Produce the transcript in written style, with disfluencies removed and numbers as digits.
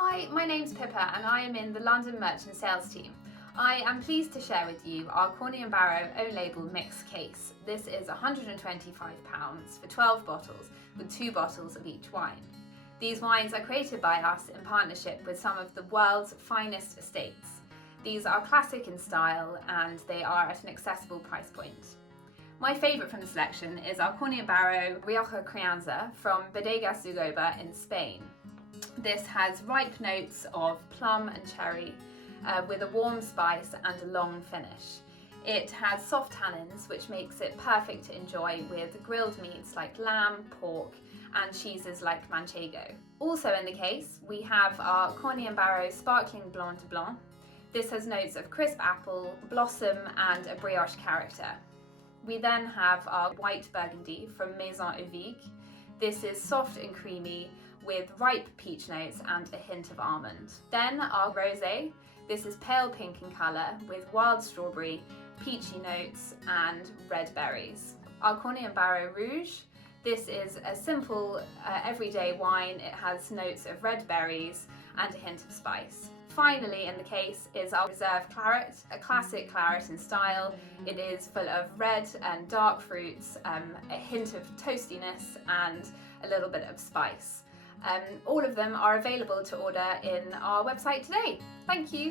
Hi, my name's Pippa and I am in the London Merchant Sales team. I am pleased to share with you our Corney Barrow Own-label mixed case. This is £125 for 12 bottles with 2 bottles of each wine. These wines are created by us in partnership with some of the world's finest estates. These are classic in style and they are at an accessible price point. My favourite from the selection is our Corney Barrow Rioja Crianza from Bodega Segovia in Spain. This has ripe notes of plum and cherry with a warm spice and a long finish. It has soft tannins which makes it perfect to enjoy with grilled meats like lamb, pork and cheeses like manchego. Also in the case we have our Corney Barrow Sparkling Blanc de Blanc. This has notes of crisp apple, blossom and a brioche character. We then have our white Burgundy from Maison Ovigue. This is soft and creamy with ripe peach notes and a hint of almond. Then our rosé. This is pale pink in colour with wild strawberry, peachy notes and red berries. Our Corney Barrow Rouge. This is a simple everyday wine. It has notes of red berries and a hint of spice. Finally in the case is our Reserve Claret, a classic claret in style. It is full of red and dark fruits, a hint of toastiness and a little bit of spice. All of them are available to order in our website today. Thank you.